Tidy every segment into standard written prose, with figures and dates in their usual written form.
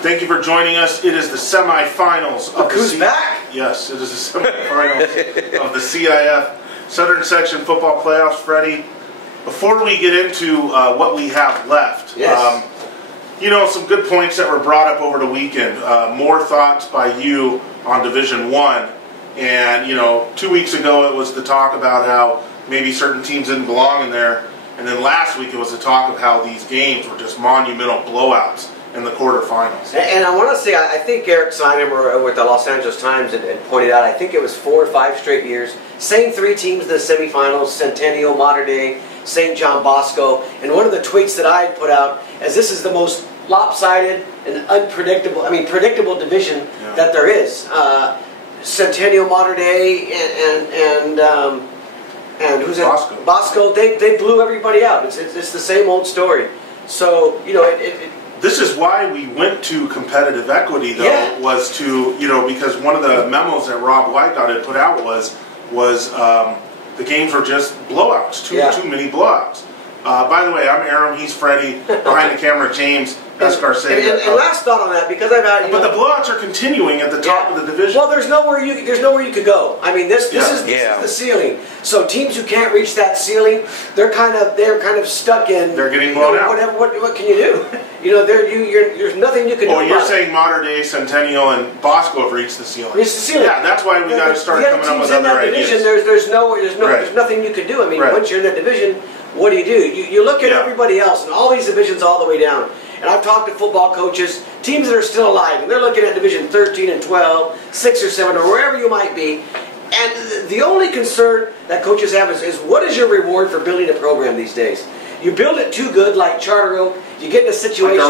Thank you for joining us. It is the semifinals of Who's back? Yes, it is the semifinals of the CIF Southern Section Football Playoffs. Freddie, before we get into what we have left, yes. Some good points that were brought up over the weekend. More thoughts by you on Division I. And, 2 weeks ago it was the talk about how maybe certain teams didn't belong in there. And then last week it was the talk of how these games were just monumental blowouts in the quarterfinals. And I want to say, I think Eric Seinemer with the Los Angeles Times had pointed out, I think it was 4 or 5 straight years, same 3 teams in the semifinals, Centennial, Mater Dei, St. John Bosco. And one of the tweets that I had put out is this is the most lopsided and unpredictable, predictable division that there is. Centennial, Mater Dei, and who's Bosco. Bosco, they blew everybody out. It's the same old story. So, this is why we went to competitive equity, though, was to, because one of the memos that Rob Whiteout had put out was the games were just blowouts, too many blowouts. By the way, I'm Aram, he's Freddie, behind the camera, James Escarcega. And last thought on that, because I've had, but the blowouts are continuing at the top of the division. Well, there's nowhere you could go. I mean, this is the ceiling. So teams who can't reach that ceiling, they're kind of stuck in. They're getting blown out. What can you do? There's nothing you can do. Oh, you're saying Mater Dei, Centennial, and Bosco have reached the ceiling. Reached the ceiling. Yeah, that's why we got to start coming up with other ideas. There's nothing you can do. I mean, once you're in that division, what do? You look at everybody else and all these divisions all the way down. And I've talked to football coaches, teams that are still alive, and they're looking at Division 13 and 12, 6 or 7, or wherever you might be. And the only concern that coaches have is what is your reward for building a program these days? You build it too good, like Charter Oak, you get in a situation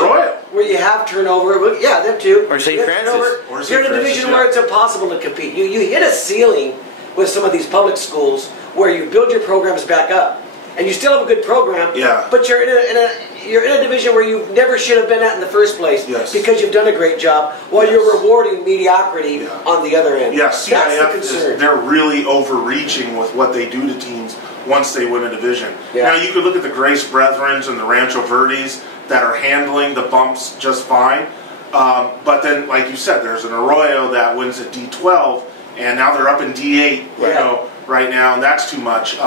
where you have turnover. Well, yeah, them too. Or St. Francis. You're in a division where it's impossible to compete. You hit a ceiling with some of these public schools where you build your programs back up. And you still have a good program, but you're in a division where you never should have been at in the first place because you've done a great job, while you're rewarding mediocrity on the other end. Yeah, CIF they're really overreaching with what they do to teams once they win a division. Yeah. Now you could look at the Grace Brethrens and the Rancho Verdes that are handling the bumps just fine, but then, like you said, there's an Arroyo that wins at D12, and now they're up in D8 right now, and that's too much.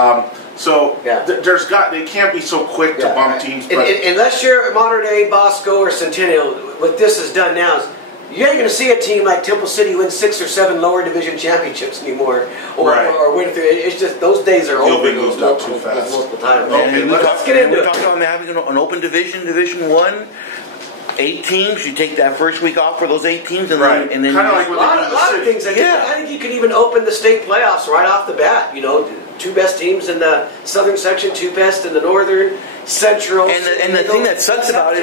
They can't be so quick to bump teams. But unless you're Mater Dei, Bosco, or Centennial, what this has done now is you ain't going to see a team like Temple City win 6 or 7 lower division championships anymore, or win through. It's just those days are over. You'll be moved up too fast. Multiple times. Okay, let's get into it. We're talking about having an open Division 1. 8 teams. You take that first week off for those 8 teams, and then kind of like a lot of things. I think you could even open the state playoffs right off the bat. 2 best teams in the southern section, 2 best in the northern, central. And the thing that sucks about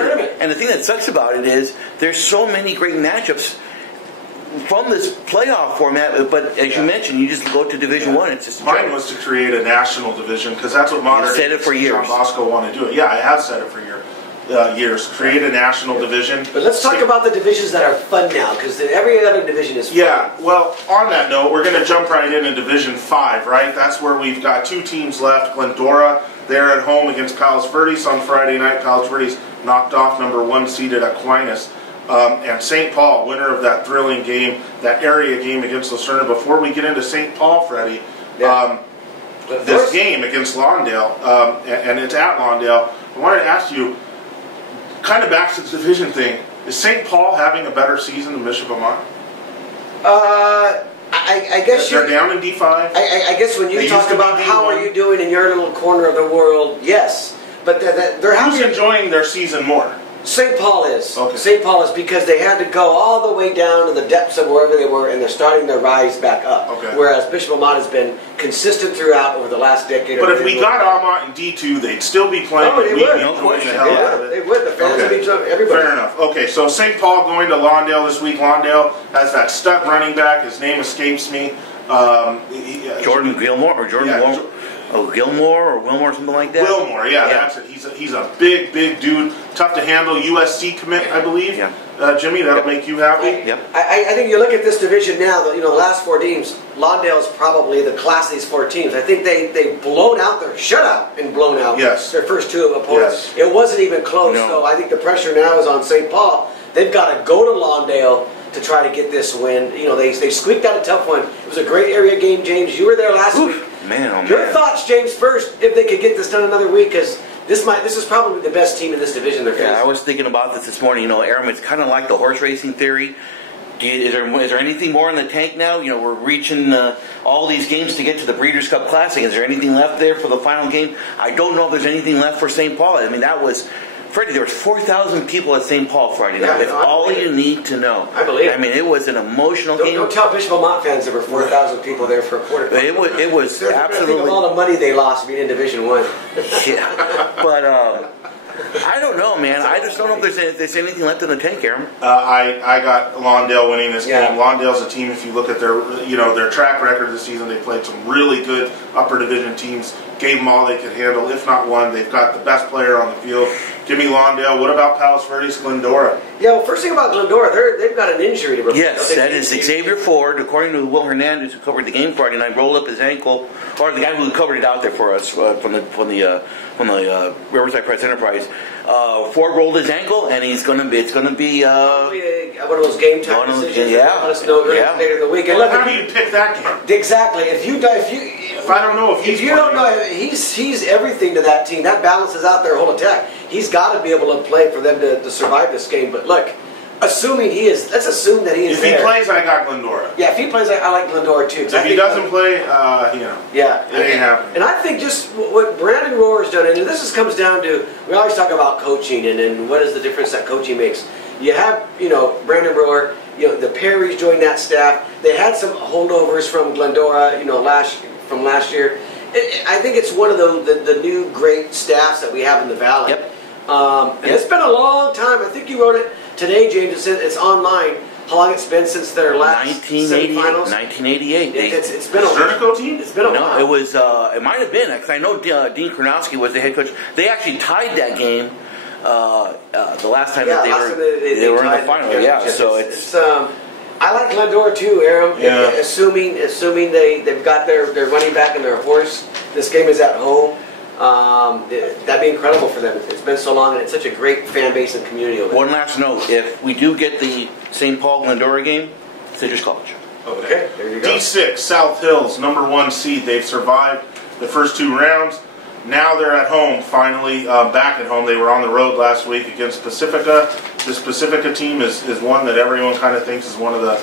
it, is there's so many great matchups from this playoff format. But as you mentioned, you just go to Division 1. It's just mine was to create a national division because that's what Mater Dei and John Bosco want to do. Yeah, I have said it for years. Create a national division. But let's talk about the divisions that are fun now, because every other division is fun. Yeah, well, on that note, we're going to jump right into Division 5, right? That's where we've got 2 teams left. Glendora, they're at home against Palos Verdes on Friday night. Palos Verdes knocked off number 1 seeded Aquinas. And St. Paul, winner of that thrilling game, that area game against Lucerna. Before we get into St. Paul, Freddie, this game against Lawndale, and it's at Lawndale, I wanted to ask you, kind of back to the division thing, is St. Paul having a better season than Bishop Amat? I guess they're down in D5. I guess when you talk about how are you doing in your little corner of the world, yes, but who's enjoying their season more? St. Paul is. Okay. St. Paul is because they had to go all the way down to the depths of wherever they were, and they're starting to rise back up. Okay. Whereas Bishop Amat has been consistent throughout over the last decade. But if we got Amat in D2, they'd still be playing. Oh, they would. No question. They would. The fans would be everybody. Fair enough. Okay, so St. Paul going to Lawndale this week. Lawndale has that stud running back. His name escapes me. Jordan Gilmore or Jordan Gilmore or Wilmore, something like that. Wilmore, that's it. He's a big dude, tough to handle. USC commit, I believe. Yeah. Jimmy, that'll make you happy. I think you look at this division now. The last 4 teams. Lawndale's probably the class of these 4 teams. I think they've blown out their shutout and blown out their first 2 opponents. Yes. It wasn't even close. No. So I think the pressure now is on St. Paul They've got to go to Lawndale to try to get this win. You know, they squeaked out a tough one. It was a great area game, James. You were there last week. Man, oh man. Your thoughts, James, first, if they could get this done another week, because this is probably the best team in this division they're facing. Yeah, I was thinking about this morning. You know, Aaron, it's kind of like the horse racing theory. Is there anything more in the tank now? You know, we're reaching all these games to get to the Breeders' Cup Classic. Is there anything left there for the final game? I don't know if there's anything left for St. Paul. I mean, that was... Freddie, there was 4,000 people at St. Paul Friday night. Yeah, That's all you need to know. I believe it. I mean, it was an emotional game. Don't tell Bishop Vermont fans there were 4,000 people there for a quarter. It was absolutely... Think of all the money they lost being in Division 1. Yeah, but I don't know, man. I just don't know if there's anything left in the tank, Aaron. I got Lawndale winning this game. Lawndale's a team, if you look at their track record this season, they played some really good upper division teams, gave them all they could handle, if not one. They've got the best player on the field. Give me Lawndale. What about Palos Verdes, Glendora? Yeah, well, first thing about Glendora, they've got an injury to replace. Yes, that is Xavier Ford, according to Will Hernandez, who covered the game Friday night, rolled up his ankle, or the guy who covered it out there for us from the Riverside Press Enterprise. Ford rolled his ankle, and it's going to be one of those game time decisions. Yeah, let us know later in the week. Well, how do you pick that game? Exactly. If I don't know if you don't know, he's everything to that team. That balances out their whole attack. He's got to be able to play for them to survive this game. But look, assuming he is, let's assume that he is. If he plays, I got Glendora. Yeah, if he plays, I like Glendora too. If he doesn't play, yeah, it ain't happening. And I think just what Brandon Rohr has done, and this comes down to, we always talk about coaching and what is the difference that coaching makes. You have, Brandon Rohr, the Perrys joined that staff. They had some holdovers from Glendora, from last year. I think it's one of the new great staffs that we have in the Valley. Yep. And it's been a long time. I think you wrote it today, James. It said it's online. How long it's been since their last semifinals? 1988. It's been a Zernico team? It's been a while. No, it was. It might have been, because I know Dean Kronowski was the head coach. They actually tied that game the last time that they were in the final. Yeah, so it's. I like Glendora too, Aaron. Yeah. Assuming they've got their running back and their horse. This game is at home. That'd be incredible for them. It's been so long, and it's such a great fan base and community over there. One last note: if we do get the St. Paul Glendora game, Citrus College. Okay, there you go. D6 South Hills, #1 seed. They've survived the first 2 rounds. Now they're at home, finally back at home. They were on the road last week against Pacifica. This Pacifica team is one that everyone kind of thinks is one of the,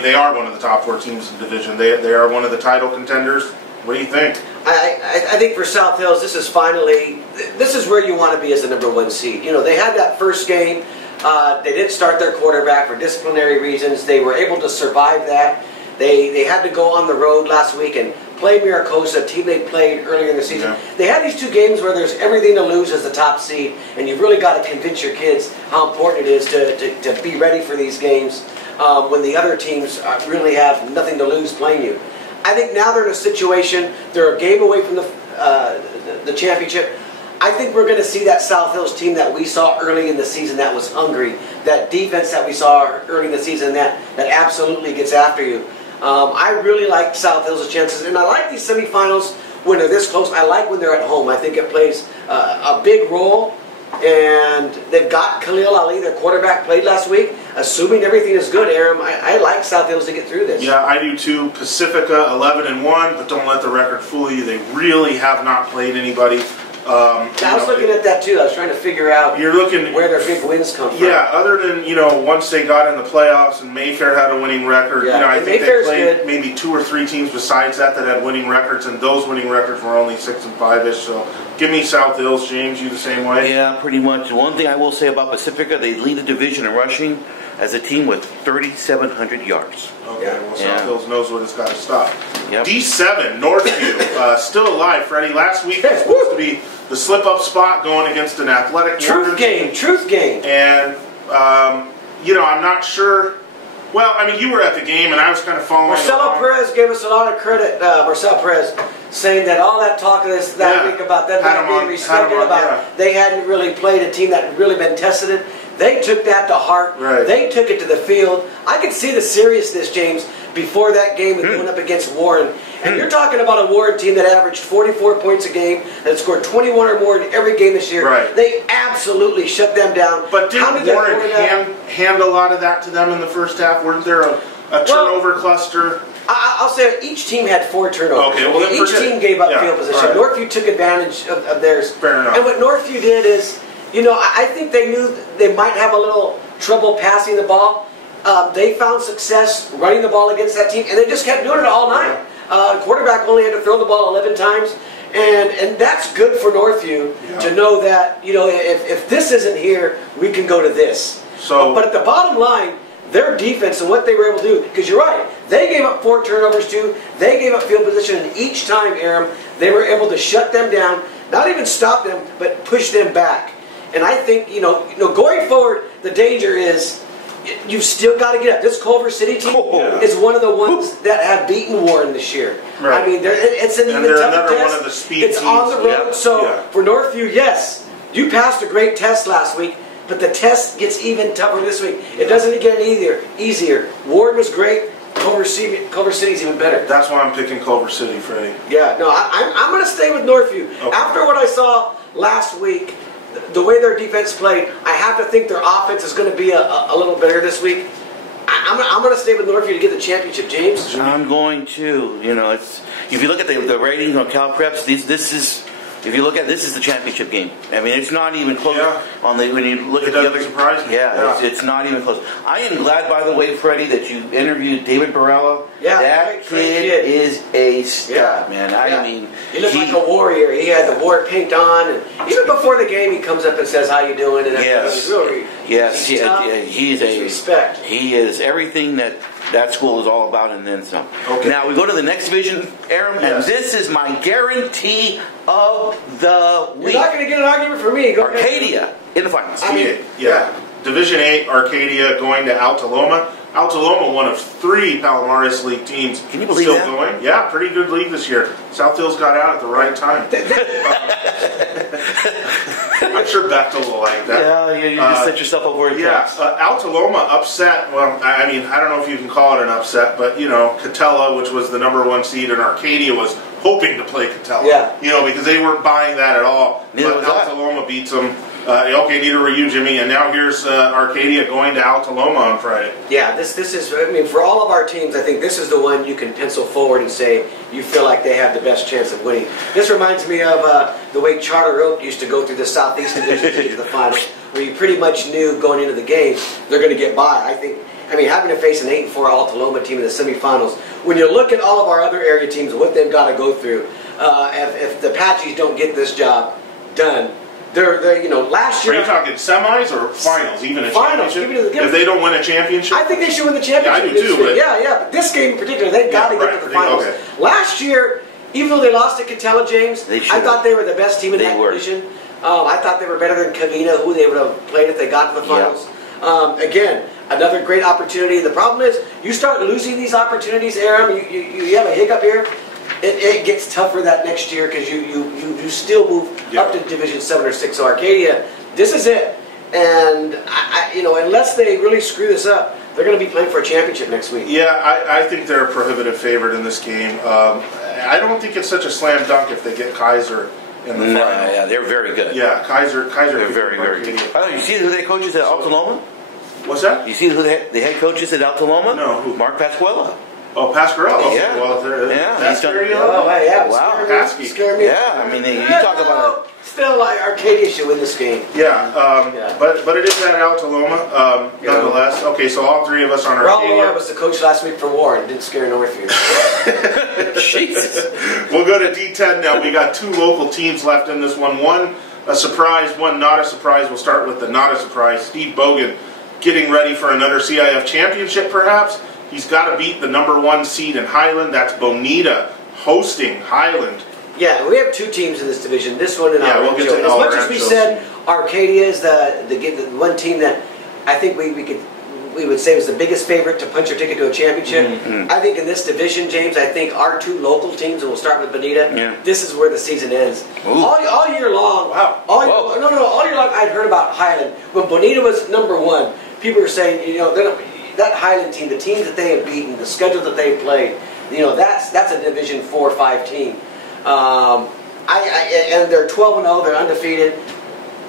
they are one of the top 4 teams in the division. They are one of the title contenders. What do you think? I think for South Hills, this is where you want to be as the #1 seed. They had that first game. They didn't start their quarterback for disciplinary reasons. They were able to survive that. They had to go on the road last week and play Maricosa, a team they played earlier in the season. Yeah. They had these 2 games where there's everything to lose as the top seed, and you've really got to convince your kids how important it is to be ready for these games when the other teams really have nothing to lose playing you. I think now they're in a situation, they're a game away from the championship. I think we're going to see that South Hills team that we saw early in the season that was hungry, that defense that we saw early in the season that absolutely gets after you. I really like South Hills' chances, and I like these semifinals when they're this close. I like when they're at home. I think it plays a big role, and they've got Khalil Ali, their quarterback, played last week. Assuming everything is good, Aram, I like South Hills to get through this. Yeah, I do too. Pacifica 11-1, but don't let the record fool you. They really have not played anybody. I was looking at that too. I was trying to figure out where their big wins come from. Yeah, other than once they got in the playoffs and Mayfair had a winning record. Yeah. I think Mayfair's they played good. maybe 2 or 3 teams besides that had winning records, and those winning records were only 6 and 5ish. So give me South Hills, James. You the same way? Yeah, pretty much. One thing I will say about Pacifica, they lead the division in rushing as a team with 3,700 yards. Okay, well, South Hills knows what it's got to stop. Yep. D7, Northview, still alive, Freddie. Last week was supposed to be the slip-up spot going against an athletic truth game. And, I'm not sure. Well, you were at the game, and I was kind of following Marcelo Perez gave us a lot of credit, Marcelo Perez, saying that all that talk of that week about them not being respected, they hadn't really played a team that had really been tested it. They took that to heart. Right. They took it to the field. I could see the seriousness, James, before that game and going up against Warren. And you're talking about a Warren team that averaged 44 points a game, that scored 21 or more in every game this year. Right. They absolutely shut them down. But didn't Warren hand a lot of that to them in the first half? Weren't there a turnover cluster? I'll say each team had 4 turnovers. Okay, well, each team gave up field position. Right. Northview took advantage of theirs. Fair enough. And what Northview did is, I think they knew they might have a little trouble passing the ball. They found success running the ball against that team, and they just kept doing it all night. Quarterback only had to throw the ball 11 times, and that's good for Northview to know that, if this isn't here, we can go to this. But at the bottom line, their defense and what they were able to do, because you're right, they gave up 4 turnovers too. They gave up field position, and each time, Aram, they were able to shut them down, not even stop them, but push them back. And I think, going forward, the danger is you've still got to get up. This Culver City team is one of the ones that have beaten Warren this year. Right. I mean, it's an even tougher test. One of the speed it's teams. on the road. For Northview, yes, you passed a great test last week, but the test gets even tougher this week. It doesn't get any easier. Warren was great. Culver City's even better. That's why I'm picking Culver City, Freddie. Yeah, no, I'm going to stay with Northview. Okay. After what I saw last week, the way their defense played, I have to think their offense is going to be a little better this week. I'm going to stay with Northview to get the championship, James. I'm going to. If you look at the ratings on CalPreps, this is. If you look at this is the championship game. I mean, it's not even close. When you look at the other, surprise me. It's not even close. I am glad, by the way, Freddie, that you interviewed David Barella. Yeah, that kid is a stud, man. I mean, he looked like a warrior. He had the war paint on, and even before the game, he comes up and says, "How you doing?" And he's a respect. He is everything that school is all about, and then some. Okay. Now we go to the next division, Aram, and this is my guarantee of the week. You're not going to get an argument from me. Arcadia in the finals. Division 8, Arcadia going to Altaloma. Altaloma, one of 3 Palomares League teams. Can you believe still that? Going. Yeah, pretty good league this year. South Hills got out at the right time. I'm sure Bechtel will like that. Yeah, you just set yourself up where it counts. Altaloma upset. Well, I mean, I don't know if you can call it an upset, but Catella, which was the #1 seed, and Arcadia was hoping to play Catella. Yeah. Because they weren't buying that at all. Neither but Altaloma beats them. Neither were you, Jimmy. And now here's Arcadia going to Altaloma on Friday. Yeah, this is, I mean, for all of our teams, I think this is the one you can pencil forward and say you feel like they have the best chance of winning. This reminds me of the way Charter Oak used to go through the Southeast Division to get to the finals, where you pretty much knew going into the game they're going to get by. I mean, having to face an 8-4 Altaloma team in the semifinals, when you look at all of our other area teams and what they've got to go through, if the Apaches don't get this job done, they're last year. Are you talking semis or finals? Even a finals, championship? If they don't win a championship? I think they should win the championship. Yeah, I do too. But this game in particular, they've got to get to the finals. Okay. Last year, even though they lost to Catella, James, I thought they were the best team in that division. I thought they were better than Covina, who they would have played if they got to the finals. Again, another great opportunity. The problem is, you start losing these opportunities, Aram, you have a hiccup here, it gets tougher that next year because you still move up to Division 7 or 6. So Arcadia, this is it. And, unless they really screw this up, they're going to be playing for a championship next week. Yeah, I think they're a prohibitive favorite in this game. I don't think it's such a slam dunk if they get Kaiser in the final. Yeah, they're very good. Yeah, Kaiser. They're very, very good. Oh, you see who they coaches at Altaloma? What's that? You see who the head coaches at Altaloma? No. Who? Mark Pasquella. Oh, Pasquarello. Okay. Yeah. Well, he's done. Wow. Pasky. Yeah, I mean, you talk about it. Still, Arcadia should win this game. But it is at Altaloma, nonetheless. Okay, so all 3 of us on Arcadia. Rob was the coach last week for Warren. Didn't scare Northview. Jesus. We'll go to D10 now. We got 2 local teams left in this one. One a surprise, one not a surprise. We'll start with the not a surprise. Steve Bogan getting ready for another CIF championship, perhaps. He's got to beat the #1 seed in Highland. That's Bonita hosting Highland. Yeah, we have 2 teams in this division. This one and we'll get to as much as we said, Arcadia is the one team that I think we would say was the biggest favorite to punch their ticket to a championship. Mm-hmm. I think in this division, James, I think our 2 local teams, and we'll start with Bonita. This is where the season ends. All year long. Wow. All year long, I'd heard about Highland when Bonita was #1. People were saying, that Highland team, the teams that they have beaten, the schedule that they've played, that's a Division 4 or 5 team. And they're 12-0, they're undefeated.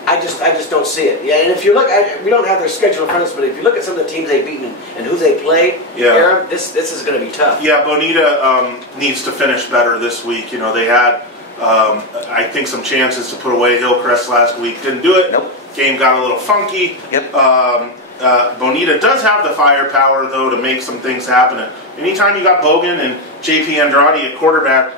I just don't see it. Yeah, and if you look, we don't have their schedule in front of us, but if you look at some of the teams they've beaten and who they played, Aaron, this is going to be tough. Yeah, Bonita needs to finish better this week. They had, I think, some chances to put away Hillcrest last week. Didn't do it. Nope. Game got a little funky. Yep. Bonita does have the firepower, though, to make some things happen. And anytime you got Bogan and JP Andrade at quarterback,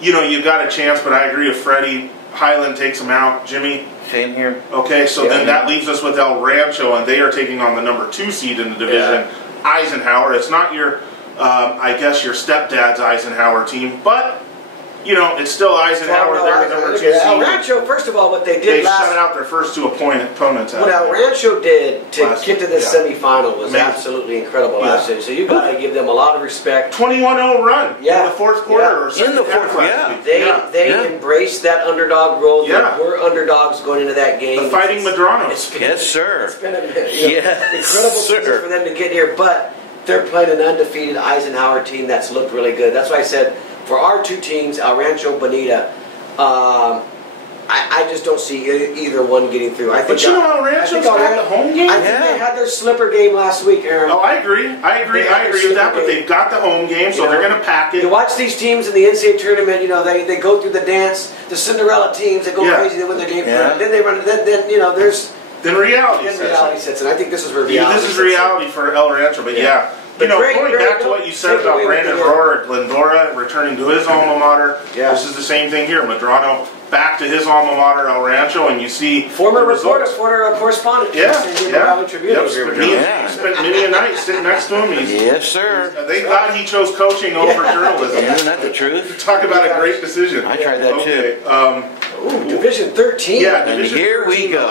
you've got a chance. But I agree with Freddie. Highland takes him out. Jimmy? Same here. Okay, so then that leaves us with El Rancho, and they are taking on the number 2 seed in the division, Eisenhower. It's not your, I guess, your stepdad's Eisenhower team, but it's still Eisenhower. They're the number 2 seed. El Rancho, first of all, what they did they shut out their first 2 opponents. What El Rancho did to get to the semifinal was absolutely incredible last year. So you got to give them a lot of respect. 21-0 run in the fourth quarter. Or in the fourth quarter. They embraced that underdog role. They were underdogs going into that game. The Fighting Madranos. Yes, sir. It's been incredible season for them to get here, but they're playing an undefeated Eisenhower team that's looked really good. That's why I said, for our 2 teams, El Rancho, Bonita, I just don't see either one getting through. But El Rancho's got the home game? I think they had their slipper game last week, Aaron. Oh, I agree with that, but they've got the home game, so they're going to pack it. You watch these teams in the NCAA tournament, they go through the dance, the Cinderella teams, they go crazy, they win their game, then they run, then reality sets in. I think this is where reality this is reality for El Rancho, but going back to what you said about Brandon Rohr at Glendora returning to his alma mater, this is the same thing here. Madrano back to his alma mater, El Rancho, and you see former reporter, correspondent. Spent many a night sitting next to him. Yes, sir. They thought he chose coaching over journalism. Isn't that the truth? Talk about a great decision. I tried that too. Division 13. Yeah, Division here 13, we go.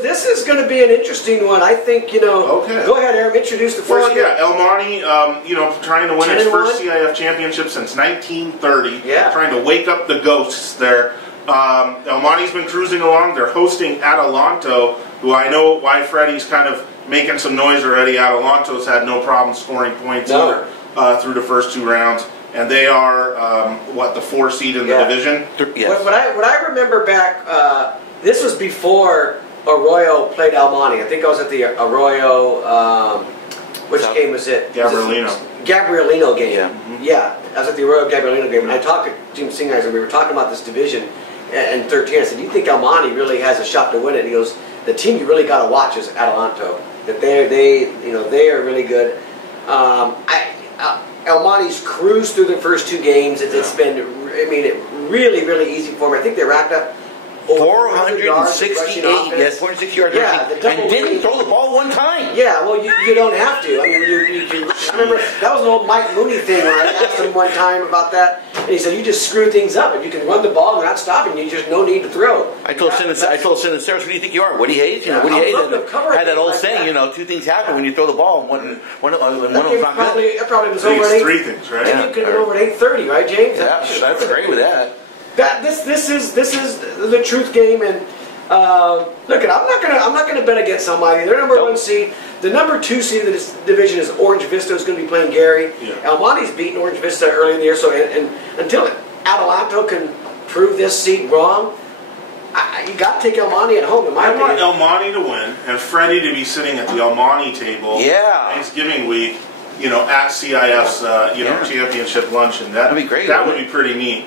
This is going to be an interesting one. I think, Go ahead, Aaron. Introduce the first game. El Monte, trying to win its first CIF championship since 1930. Trying to wake up the ghosts there. El Monte's been cruising along. They're hosting Adelanto, who I know why Freddie's kind of making some noise already. Adelanto's had no problem scoring points either through the first 2 rounds. And they are, the 4 seed in the division? Yes. What I remember back, this was before Arroyo played El Monte. I think I was at the Arroyo, which game was it? Gabrielino game. Yeah, I was at the Arroyo Gabrielino game, and I talked to Jim Singers, and we were talking about this division in 13. I said, do you think El Monte really has a shot to win it? And he goes, the team you really got to watch is Adelanto. That they are really good. El Monte's cruised through the first 2 games. It's been, really, really easy for them. I think they racked up 468 yards and didn't throw the ball one time. Yeah, well, you don't have to. I mean, I remember that was an old Mike Mooney thing where I asked him one time about that, and he said, you just screw things up. If you can run the ball and they're not stopping you, just no need to throw. I told Sinisterra, who do you think you are? Woody Hayes? Woody Hayes had that old saying, 2 things happen when you throw the ball, and one of them's not good. That probably was over at 8. 3 things, right? I think it could have been over at 8:30, right, James? Yeah, that's great with that. This is the truth game, and look, I'm not gonna bet against somebody. They're number 1 seed. The number 2 seed of this division is Orange Vista, who's going to be playing Gary. El Monte's beaten Orange Vista early in the year, so and until Adelanto can prove this seed wrong, you got to take El Monte at home. I want El Monte to win and Freddie to be sitting at the El Monte table Thanksgiving week. At CIF's championship luncheon. That'd be great. That would be pretty neat.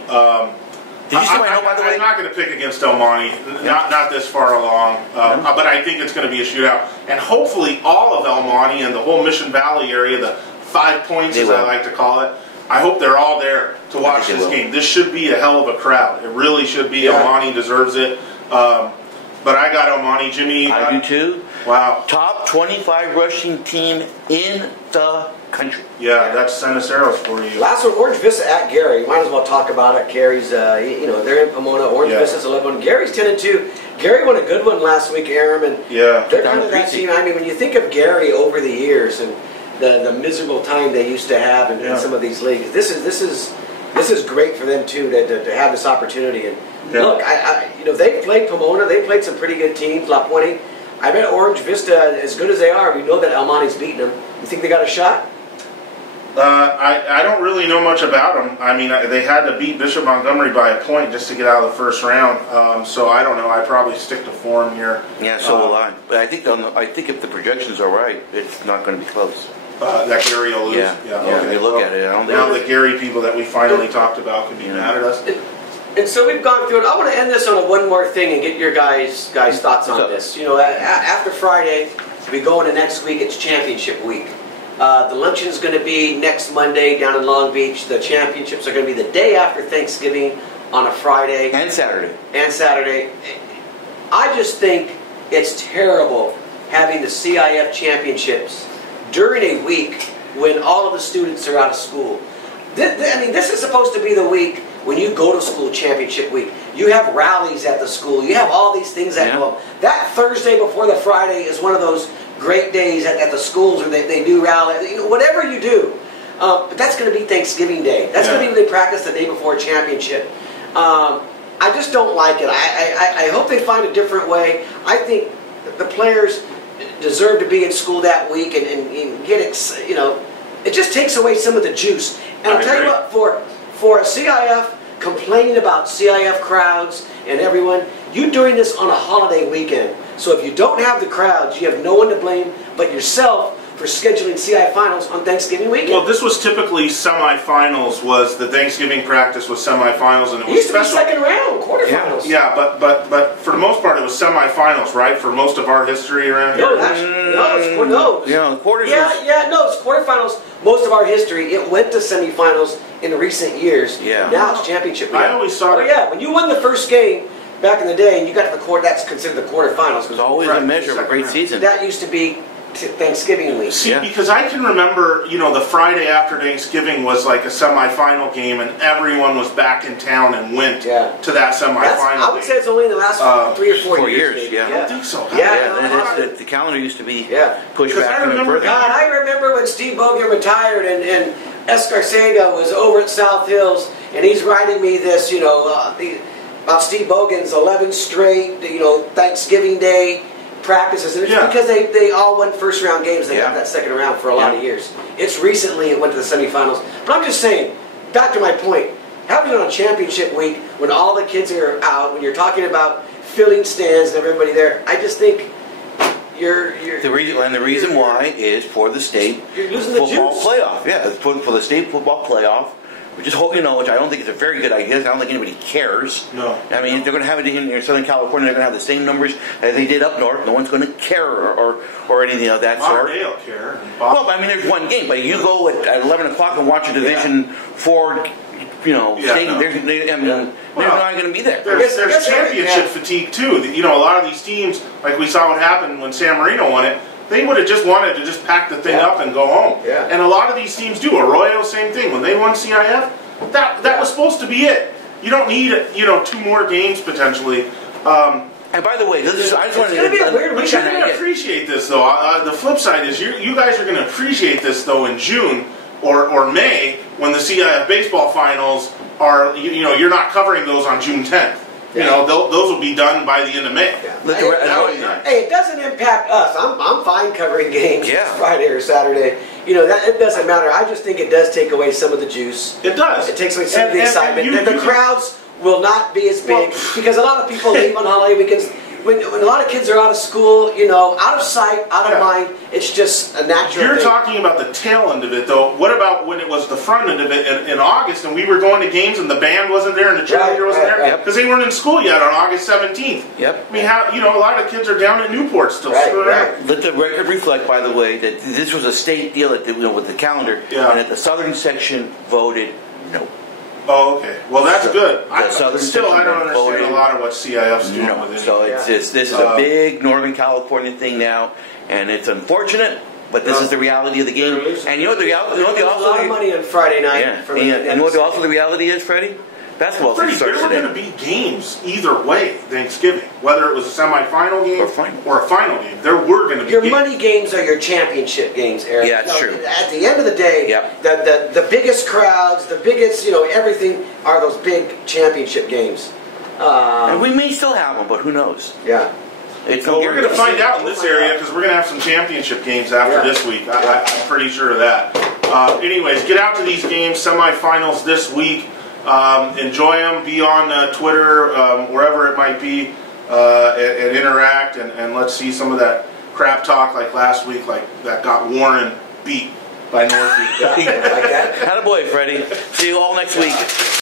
Did you see my note, by the way? I'm not going to pick against El Monte, not this far along, but I think it's going to be a shootout. And hopefully all of El Monte and the whole Mission Valley area, the 5 points as I like to call it, I hope they're all there to watch this game. This should be a hell of a crowd. It really should be. El Monte deserves it. But I got El Monte. Jimmy, I do too. Wow. Top 25 rushing team in the country. Yeah, that's Seniceros for you. Last one, Orange Vista at Gary. Might as well talk about it. Gary's, they're in Pomona. Orange Vista's 11-1. Gary's 10-2. Gary won a good one last week, Aram, and they're kind of that team. I mean, when you think of Gary over the years and the miserable time they used to have in some of these leagues, this is great for them too to have this opportunity. And look, they played Pomona. They played some pretty good teams. La Puente. I bet Orange Vista, as good as they are, we know that El Monte's beaten them. You think they got a shot? I don't really know much about them. I mean, they had to beat Bishop Montgomery by a point just to get out of the first round. So I don't know. I'd probably stick to form here. Yeah, so will I. But I think if the projections are right, it's not going to be close. That Gary will lose. Yeah. Okay. If you look at it, I don't think now the Gary people that we finally talked about could be mad at us. And so we've gone through it. I want to end this on one more thing and get your guys' thoughts on this. You know, after Friday, we go into next week. It's championship week. The luncheon is going to be next Monday down in Long Beach. The championships are going to be the day after Thanksgiving on a Friday. And Saturday. I just think it's terrible having the CIF championships during a week when all of the students are out of school. I mean, this is supposed to be the week when you go to school, championship week. You have rallies at the school. You have all these things that go. That Thursday before the Friday is one of those great days at the schools where they do rally. You know, whatever you do. But that's going to be Thanksgiving Day. That's going to be when they practice the day before a championship. I just don't like it. I hope they find a different way. I think the players deserve to be in school that week and get it. You know, it just takes away some of the juice. And I'll tell you what, for a CIF complaining about CIF crowds and everyone, you're doing this on a holiday weekend. So if you don't have the crowds, you have no one to blame but yourself for scheduling CIF finals on Thanksgiving weekend. Well, this was typically semifinals. Was the Thanksgiving practice was semifinals, and it was used to special. Be second round, quarterfinals. Yeah, but for the most part, it was semifinals, right? For most of our history around here. No, Yeah, quarters. It's quarterfinals. Most of our history, it went to semifinals in recent years. Yeah. Now it's championship. I always thought. When you won the first game back in the day, and you got to the quarter, that's considered the quarterfinals. It's always a measure of a great season. That used to be Thanksgiving week. See, because I can remember, you know, the Friday after Thanksgiving was like a semifinal game, and everyone was back in town and went to that semifinal. I would say it's only in the last 3 or 4 years. I don't think so. The calendar used to be pushed back even further. I remember when Steve Bogan retired and Escarcega was over at South Hills, and he's writing me this, you know, about Steve Bogan's 11 straight, you know, Thanksgiving Day practices, and it's because they all won first round games. They got that second round for a lot of years. It's recently it went to the semifinals. But I'm just saying, back to my point, having it on championship week when all the kids are out, when you're talking about filling stands and everybody there, I just think the reason why is for the state football playoff. Yeah, for the state football playoff. We just hope, you know, which I don't think is a very good idea. I don't think anybody cares. No. I mean, they're going to have it in Southern California. They're going to have the same numbers as they did up north. No one's going to care or anything of that sort. They'll care. Well, I mean, there's one game, but you go at 11 o'clock and watch a Division 4, you know, stadium. They're not going to be there. There's championship fatigue too. You know, a lot of these teams, like we saw what happened when San Marino won it. They would have just wanted to just pack the thing up and go home. Yeah. And a lot of these teams do. Arroyo, same thing. When they won CIF, that was supposed to be it. You don't need, you know, 2 more games potentially. And by the way, I just wanted to be a weird but you're going to appreciate this, though. The flip side is you guys are going to appreciate this, though, in June or May when the CIF baseball finals are, you know, you're not covering those on June 10th. You know, those will be done by the end of May. Hey, it doesn't impact us. I'm fine covering games Friday or Saturday. You know, it doesn't matter. I just think it does take away some of the juice. It does. It takes away some of the excitement. The crowds will not be as big because a lot of people leave on holiday weekends. When a lot of kids are out of school, you know, out of sight, out of mind, it's just a natural You're talking about the tail end of it, though. What about when it was the front end of it in August and we were going to games and the band wasn't there and the cheerleader wasn't there? Because they weren't in school yet on August 17th. Yep. I mean, you know, a lot of kids are down at Newport still. Let the record reflect, by the way, that this was a state deal with the calendar, and that the southern section voted no. Oh, okay. Well, that's good. I don't understand voted, a lot of what CIF's doing with it. So this is a big Northern California thing now, and it's unfortunate, but this is the reality of the game. And you know what the reality? You know what a lot of money on Friday night. Yeah. And you know what also the reality is, Freddie? Basketball starts today. There were going to be games either way Thanksgiving, whether it was a semifinal game or a final game. There were going to be your money games are your championship games, Eric. Yeah, it's true. At the end of the day, the biggest crowds, the biggest, you know, everything are those big championship games. And we may still have them, but who knows? Yeah. Well, we're going to find out in this area because we're going to have some championship games after this week. I'm pretty sure of that. Anyways, get out to these games, semifinals this week. Enjoy them. Be on Twitter, wherever it might be, and interact. And let's see some of that crap talk like last week, like that got Warren beat by Northview. Attaboy, Freddie. See you all next week.